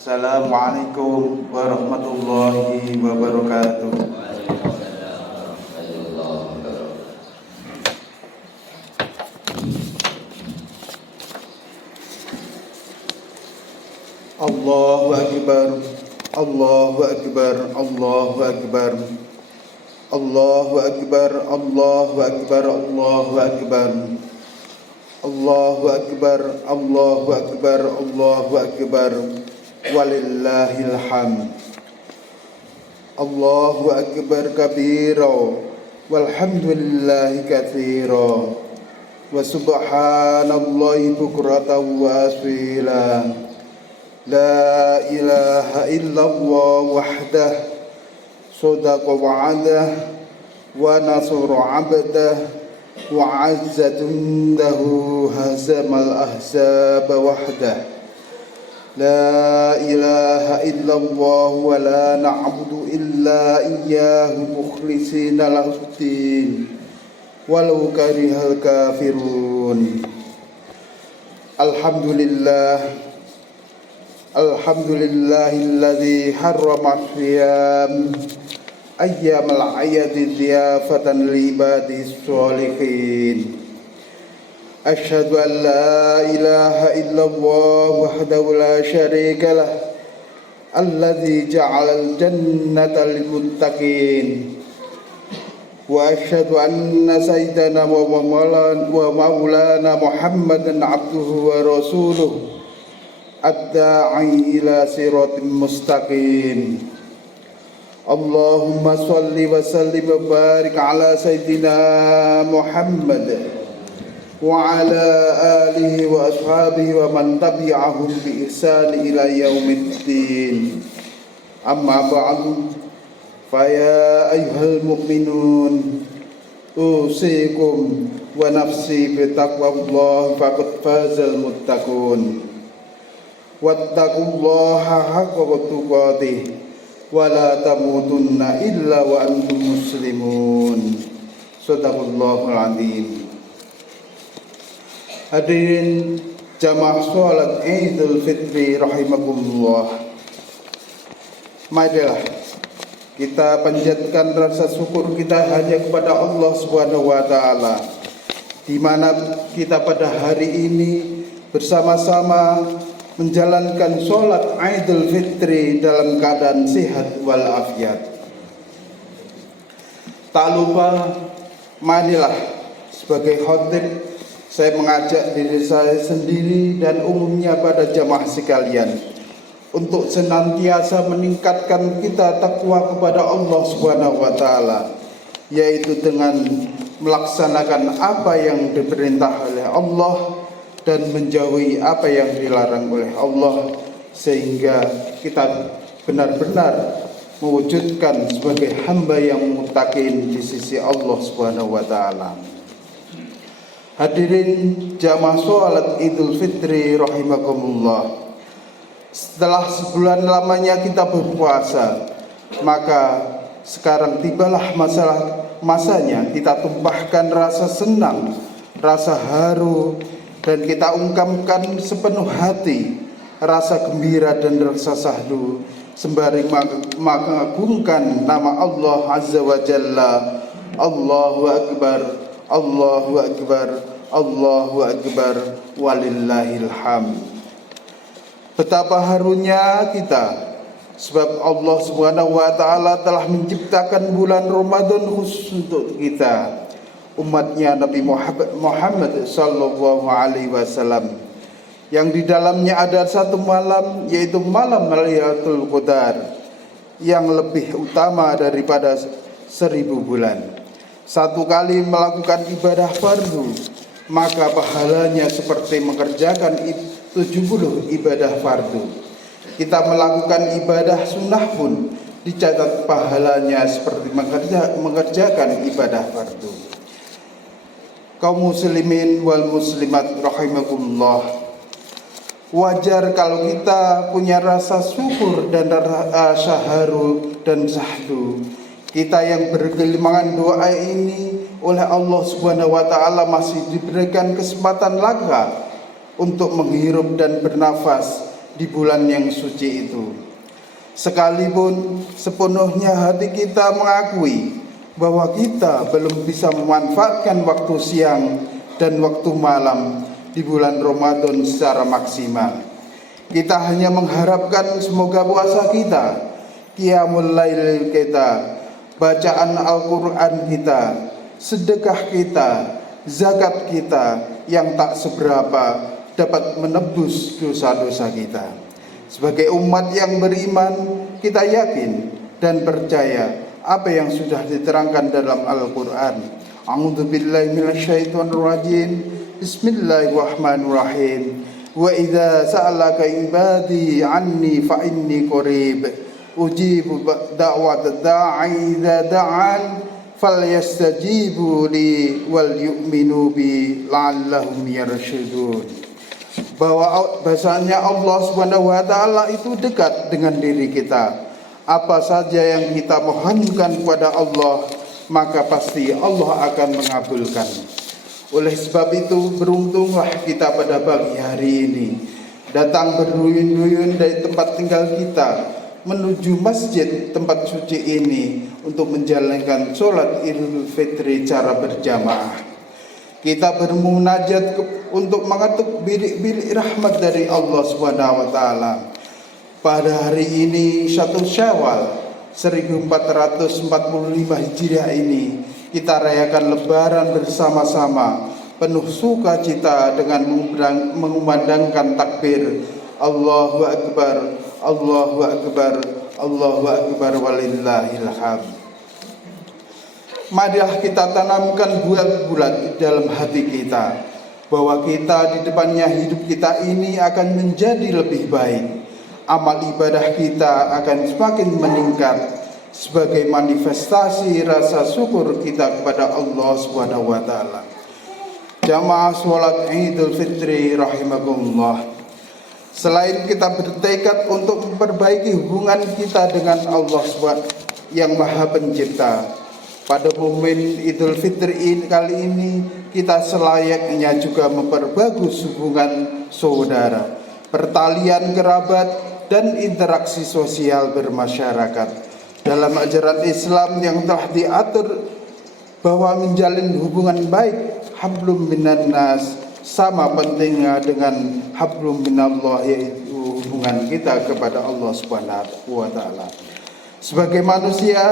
Assalamualaikum warahmatullahi wabarakatuh. Allahu Akbar, Allahu Akbar, Allahu Akbar, Allahu Akbar, Allahu Akbar, Allahu Akbar, Allahu Akbar, Allahu Akbar, Allahu Akbar, walillahil hamd. Allahu Akbar kabira walhamdulillahi katsira wa subhanallahi bukratan wa asila. La ilaha illallah wahdah sadaqa wa'adah wa nasara 'abdah wa 'azza jundahu hazamal ahzaba wahdah. La ilaha illallah wa la na'budu illa iyyahu mukhlishina lahuddin walau karihal kafirun. Alhamdulillah, alhamdulillahilladzi harrama siyam ayyamal ayadi dhiyafatan li ibadis sholihin. Asyhadu an la ilaha illallah wahdahu la syarika lah alladzi ja'alal jannata lil muttaqin. Wa asyhadu anna sayyidana wa maulana Muhammadan abduhu wa rasuluh ad-da'i ila siratim mustaqim. Allahumma shalli wa sallim wa barik ala sayyidina Muhammad wa ala alihi wa ashabihi wa man tabi'ahum bi ihsan ila yaumiddin. Amma ba'du, fa ya ayyuhal mu'minun usikum wa nafsi bi taqwallah faqad fazal muttaqun. Wattaqullaha haqqa tuqatih wa la tamutunna illa wa antum muslimun. Shadaqallahul azim. Hadirin jamaah sholat Idul Fitri rahimakumullah. Marilah kita panjatkan rasa syukur kita hanya kepada Allah Subhanahu wa taala, di mana kita pada hari ini bersama-sama menjalankan sholat Idul Fitri dalam keadaan sehat walafiat. Tak lupa, marilah sebagai khatib saya mengajak diri saya sendiri dan umumnya pada jamaah sekalian untuk senantiasa meningkatkan kita takwa kepada Allah Subhanahu wa taala, yaitu dengan melaksanakan apa yang diperintah oleh Allah dan menjauhi apa yang dilarang oleh Allah, sehingga kita benar-benar mewujudkan sebagai hamba yang muttaqin di sisi Allah Subhanahu wa taala. Hadirin jamaah sholat Idul Fitri rahimakumullah. Setelah sebulan lamanya kita berpuasa, maka sekarang tibalah masanya kita tumpahkan rasa senang, rasa haru, dan kita ungkapkan sepenuh hati rasa gembira dan rasa sahdu sembari mengagungkan nama Allah Azza wa Jalla. Allahu Akbar, Allahu Akbar, Allahu Akbar, walillahil hamd. Betapa harunya kita, sebab Allah Subhanahu wa taala telah menciptakan bulan Ramadan khusus untuk kita, umatnya Nabi Muhammad sallallahu alaihi wasallam, yang di dalamnya ada satu malam, yaitu malam Lailatul Qadar, yang lebih utama daripada 1000 bulan. Satu kali melakukan ibadah fardu, maka pahalanya seperti mengerjakan 70 ibadah fardu. Kita melakukan ibadah sunnah pun dicatat pahalanya seperti mengerjakan ibadah fardu. Kaum muslimin wal muslimat rahimakumullah, wajar kalau kita punya rasa syukur dan rasa haru dan sahdu. Kita yang bergelimangan doa ini oleh Allah Subhanahu wa taala masih diberikan kesempatan langka untuk menghirup dan bernafas di bulan yang suci itu. Sekalipun sepenuhnya hati kita mengakui bahwa kita belum bisa memanfaatkan waktu siang dan waktu malam di bulan Ramadan secara maksimal. Kita hanya mengharapkan semoga puasa kita, qiyamul lail kita, bacaan Al-Quran kita, sedekah kita, zakat kita yang tak seberapa dapat menebus dosa-dosa kita. Sebagai umat yang beriman, kita yakin dan percaya apa yang sudah diterangkan dalam Al-Quran. A'udzubillahi minasyaitonir rajim. Bismillahirrahmanirrahim. Wa idza sa'alaka ibadi anni fa inni qarib ujibu da'wat da'i idza da'an falyastajibu li wal yu'minu bi la'allahum yarshudun. Bahwasanya Allah Subhanahu wa taala itu dekat dengan diri kita. Apa saja yang kita mohonkan kepada Allah, maka pasti Allah akan mengabulkan. Oleh sebab itu, beruntunglah kita pada pagi hari ini datang berduyun-duyun dari tempat tinggal kita menuju masjid tempat suci ini untuk menjalankan sholat Idul Fitri cara berjamaah. Kita bermunajat untuk mengetuk bilik-bilik rahmat dari Allah Subhanahu wa taala. Pada hari ini 1 Syawal 1445 Hijriah ini kita rayakan lebaran bersama-sama penuh sukacita dengan mengumandangkan takbir Allahu Akbar, Allahu Akbar, Allahu Akbar walillahil hamd. Marilah kita tanamkan bulat-bulat di dalam hati kita bahwa kita di depannya hidup kita ini akan menjadi lebih baik. Amal ibadah kita akan semakin meningkat sebagai manifestasi rasa syukur kita kepada Allah Subhanahu wa taala. Jamaah salat Idul Fitri rahimakumullah. Selain kita bertekad untuk memperbaiki hubungan kita dengan Allah Subhanahu yang Maha Pencipta, pada momen Idul Fitri kali ini kita selayaknya juga memperbagus hubungan saudara, pertalian kerabat, dan interaksi sosial bermasyarakat. Dalam ajaran Islam yang telah diatur bahwa menjalin hubungan baik hablum minan nas sama pentingnya dengan hablum minallah, yaitu hubungan kita kepada Allah Subhanahu wa taala. Sebagai manusia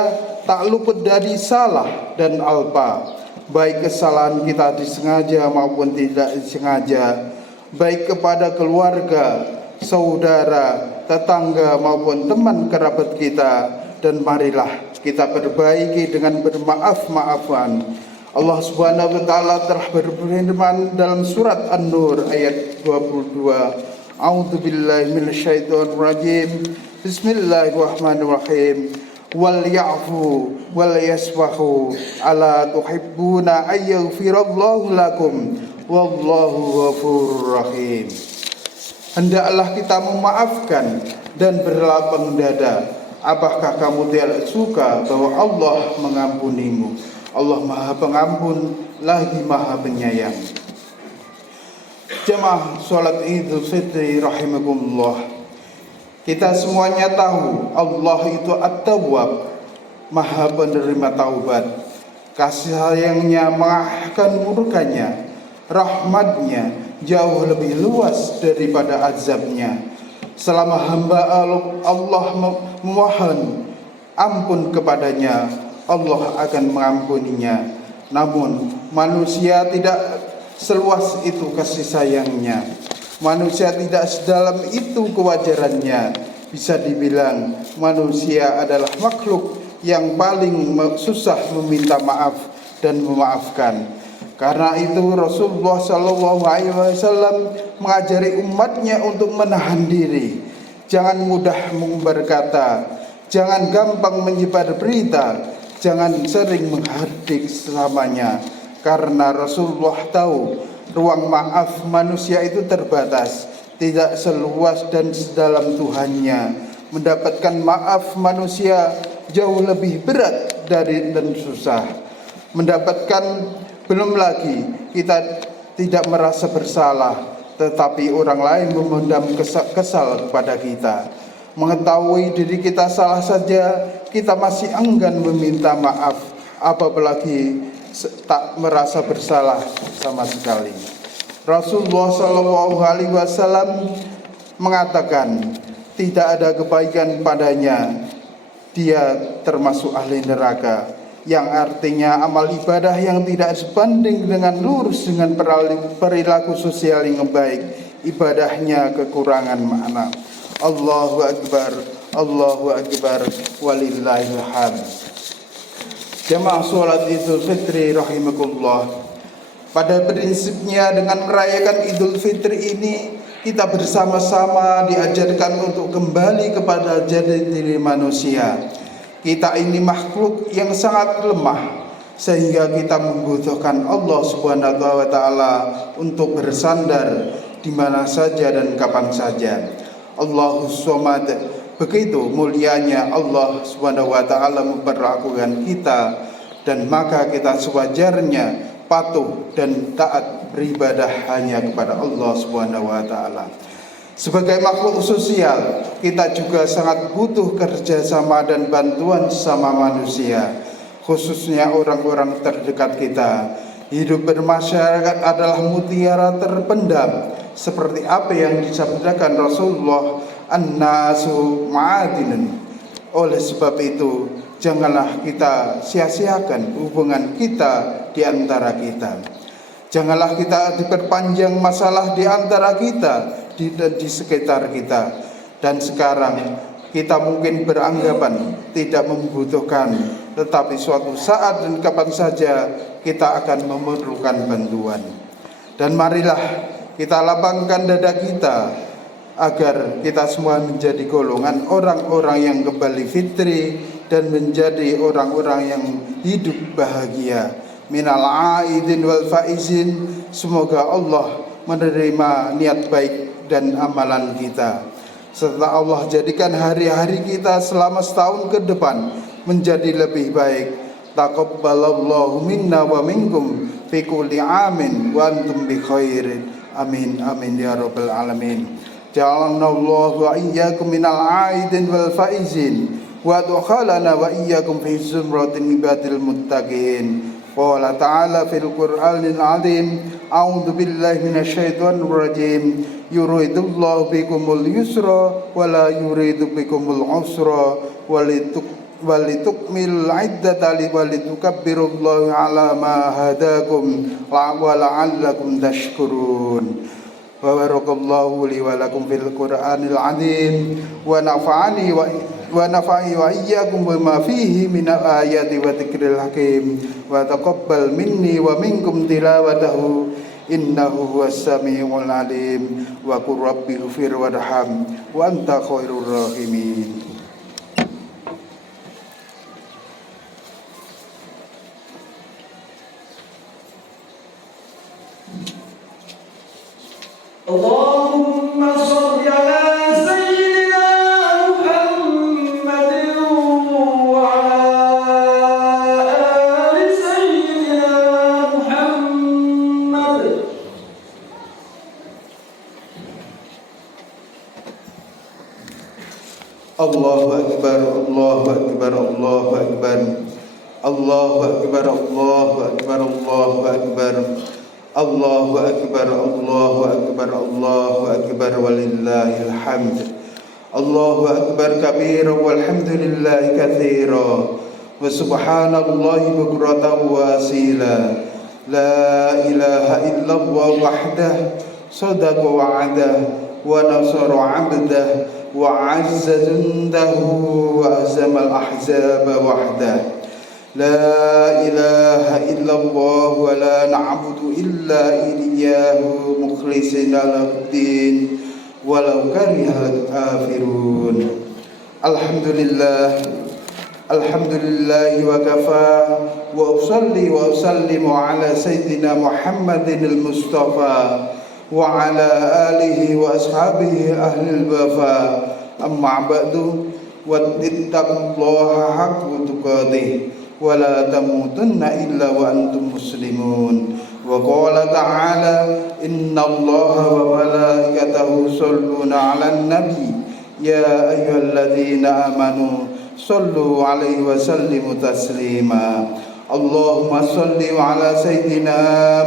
tak luput dari salah dan alpa, baik kesalahan kita disengaja maupun tidak disengaja, baik kepada keluarga, saudara, tetangga maupun teman kerabat kita. Dan marilah kita perbaiki dengan bermaaf-maafan. Allah Subhanahu wa taala telah berfirman dalam surat An-Nur ayat 22. A'udzubillahi minasyaitonir rajim. Bismillahirrahmanirrahim. Wal ya'fu wal yasfahu ala tuhibbuna ayyaghfirallahu lakum wallahu ghafurur rahim. Hendaklah kita memaafkan dan berlapang dada. Apakah kamu tidak suka bahwa Allah mengampunimu? Allah Maha Pengampun lagi Maha Penyayang. Jemaah salat Idul Fitri rahimakumullah. Kita semuanya tahu Allah itu At-Tawwab, Maha penerima taubat. Kasih sayangnya mengalahkan murkanya, rahmatnya jauh lebih luas daripada azabnya. Selama hamba Allah memohon ampun kepadanya, Allah akan mengampuninya. Namun manusia tidak seluas itu kasih sayangnya. Manusia tidak sedalam itu kewajarannya. Bisa dibilang manusia adalah makhluk yang paling susah meminta maaf dan memaafkan. Karena itu Rasulullah SAW mengajari umatnya untuk menahan diri. Jangan mudah mengumbar kata, jangan gampang menyebar berita, jangan sering menghardik sesamanya. Karena Rasulullah tahu ruang maaf manusia itu terbatas, tidak seluas dan sedalam Tuhannya. Mendapatkan maaf manusia jauh lebih berat dari dan susah. Belum lagi kita tidak merasa bersalah, tetapi orang lain memendam kesal kepada kita. Mengetahui diri kita salah saja, kita masih enggan meminta maaf, apalagi tak merasa bersalah sama sekali. Rasulullah SAW mengatakan, tidak ada kebaikan padanya, dia termasuk ahli neraka. Yang artinya amal ibadah yang tidak sebanding dengan lurus dengan perilaku sosial yang baik, ibadahnya kekurangan makna. Allahu Akbar, Allahu Akbar, walillahil hamd. Jamaah sholat Idul Fitri rahimakumullah. Pada prinsipnya dengan merayakan Idul Fitri ini, kita bersama-sama diajarkan untuk kembali kepada jati diri manusia. Kita ini makhluk yang sangat lemah, sehingga kita membutuhkan Allah Subhanahu wa Ta'ala untuk bersandar di mana saja dan kapan saja. Allahus Somad, begitu mulianya Allah Subhanahu wa Ta'ala memperlakukan kita, dan maka kita sewajarnya patuh dan taat beribadah hanya kepada Allah Subhanahu wa Ta'ala. Sebagai makhluk sosial, kita juga sangat butuh kerjasama dan bantuan sama manusia, khususnya orang-orang terdekat kita. Hidup bermasyarakat adalah mutiara terpendam, seperti apa yang disabdakan Rasulullah, an-nasu ma'adinun. Oleh sebab itu, janganlah kita sia-siakan hubungan kita di antara kita. Janganlah kita diperpanjang masalah di antara kita di sekitar kita. Dan sekarang kita mungkin beranggapan tidak membutuhkan, tetapi suatu saat dan kapan saja kita akan memerlukan bantuan. Dan marilah kita lapangkan dada kita agar kita semua menjadi golongan orang-orang yang kembali fitri dan menjadi orang-orang yang hidup bahagia. Minal aidin wal faizin. Semoga Allah menerima niat baik dan amalan kita. Setelah Allah jadikan hari-hari kita selama setahun ke depan menjadi lebih baik. Taqabbalallahu minna wa minkum fi kulli amin wa antum bi khairin. Amin amin ya rabbal alamin. Ja'alanallahu wa iyyakum minal aidin wal faizin wa adkhalana wa iyyakum fi zumratil ibadil muttaqin. Qala ta'ala fil Qur'anil 'azim, a'udzu billahi minasyaitonir rajim. Yuridullahu bikumul yusra wa la yuridu bikumul usra walitukmil 'iddata walitukabbirullaha 'ala ma hadakum wa la'allakum tashkurun. Wa barakallahu li wa lakum fil Qur'anil 'azim wa nafa'ani wa iyyakum bima fihi minal ayati wa dzikril hakim wa taqabbal minni wa minkum tilawatahu innahu huwas samiul alim wa qur rabbighfir warham wa anta khairur rahimin. Allahumma shalli ala sayyidina Muhammadin wa ala ali sayyidina Muhammad. Allahu akbar, Allahu akbar, Allahu akbar. Allahu akbar, Allahu akbar, Allahu akbar. Allahu akbar, Allahu akbar, Allahu akbar, walillahil hamd. Allahu akbar kabira walhamdulillahi katsira wa subhanallahi bukratan wa asila. La ilaha illallah wahdah sadaqa wa'adah wa nasara 'abdah wa 'azza jundahu wa azamal ahzaba wahdah. La ilaha illallah wa la na'budu illa iyyahu mukhlishina lahu-d-din walau karihal kafirun. Alhamdulillah, alhamdulillah wa kafa wa usalli wa usallimu ala sayyidina Muhammadin al-Mustafa wa ala alihi wa ashabihi ahlil wafa. Amma ba'du, wattaqullaha haqqa tuqatih wa la tamutunna illa wa antum muslimun. وقال تعالى إن الله وملائكته يصلون على النبي يا أيها الذين آمنوا صلوا عليه وسلموا تسليما اللهم صل على سيدنا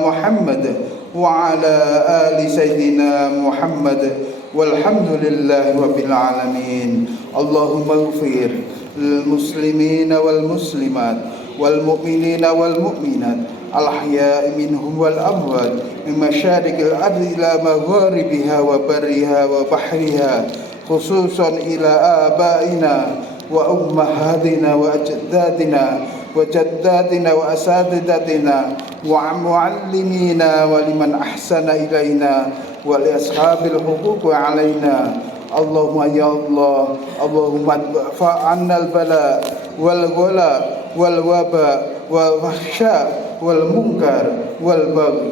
محمد وعلى آل سيدنا محمد والحمد لله رب العالمين اللهم اغفر للمسلمين والمسلمات والمؤمنين والمؤمنات الأحياء منهم والأموات من مشارق الأرض إلى مغاربها وبرها وبحرها خصوصا إلى آبائنا وأمهاتنا وأجدادنا وجداتنا وأساتذتنا ومعلمينا ولمن أحسن إلينا ولأصحاب الحقوق علينا اللهم يا الله اللهم ادفع عنا البلاء والغلاء والوباء والفحشاء والمنكر والبغي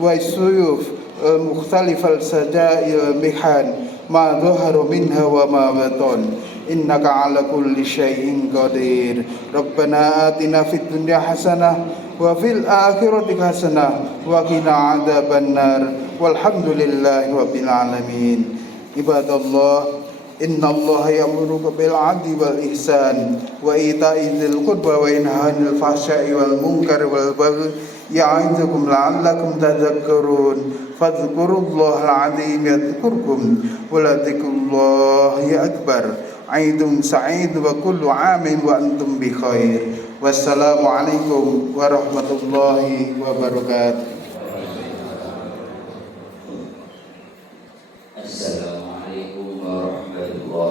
والسيوف المختلفة السجائر المحن ما ظهر منها وما بطن إنك على كل شيء قدير ربنا آتنا في الدنيا حسنة وفي الآخرة حسنة وقنا عذاب النار والحمد لله رب العالمين عباد الله إن الله يأمرك بالعدل والإحسان وإيتاء ذي القربى وينهى عن الفحشاء والمنكر والبغي يعظكم لعلكم تذكرون فاذكروا الله العظيم يذكركم ولذكر الله أكبر عيد سعيد وكل عام وأنتم بخير والسلام عليكم ورحمة الله وبركاته